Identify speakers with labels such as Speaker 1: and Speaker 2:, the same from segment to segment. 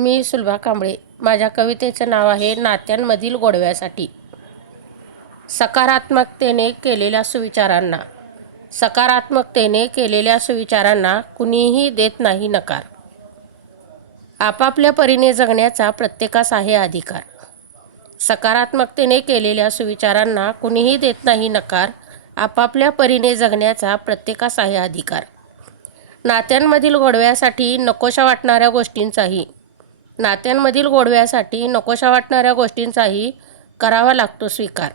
Speaker 1: मी सुलभा कांबळे. माझ्या कवितेचं नाव आहे नात्यांमधील गोडव्यासाठी. सकारात्मकतेने केलेल्या सुविचारांना. सकारात्मकतेने केलेल्या सुविचारांना कुणीही देत नाही नकार. आपापल्या परीने जगण्याचा प्रत्येकास आहे अधिकार. सकारात्मकतेने केलेल्या सुविचारांना कुणीही देत नाही नकार आपापल्या परीने जगण्याचा प्रत्येकास आहे अधिकार. नात्यांमधील गोडव्यासाठी नकोशा वाटणाऱ्या गोष्टींचाही नात्यांमधील गोडव्यासाठी नकोशा वाटणाऱ्या गोष्टींचाही करावा लागतो स्वीकार.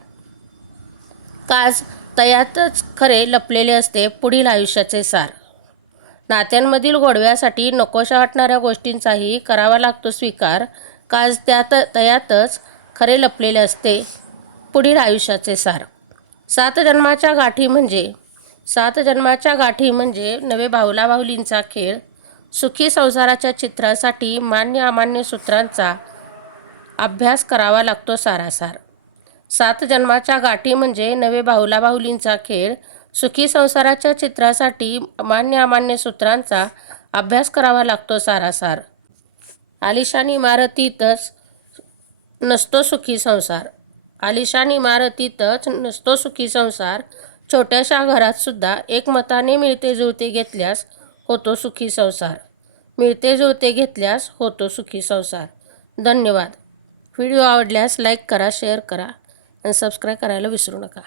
Speaker 1: काज तयातच खरे लपलेले असते पुढील आयुष्याचे सार. नात्यांमधील गोडव्यासाठी नकोशा वाटणाऱ्या गोष्टींचाही करावा लागतो स्वीकार. काज त्यात तयातच खरे लपलेले असते पुढील आयुष्याचे सार. सात जन्माच्या गाठी म्हणजे सात जन्माच्या गाठी म्हणजे नवे बाहुला बाहुलींचा खेळ सुखी संसाराच्या चित्रासाठी मान्य अमान्य सूत्रांचा अभ्यास करावा लागतो सारासार. सात जन्माच्या गाठी म्हणजे नवे बाहुला बाहुलींचा खेळ. सुखी संसाराच्या चित्रासाठी मान्य अमान्य सूत्रांचा अभ्यास करावा लागतो सारासार. आलिशान इमारतीतच नसतो सुखी संसार. आलिशान इमारतीतच नसतो सुखी संसार. छोट्याशा घरातसुद्धा एकमताने मिळते जुळते घेतल्यास होतो सुखी संसार. मिळते जुळते घेतल्यास होतो सुखी संसार. धन्यवाद. व्हिडिओ आवडल्यास लाईक करा शेअर करा आणि सबस्क्राईब करायला विसरू नका.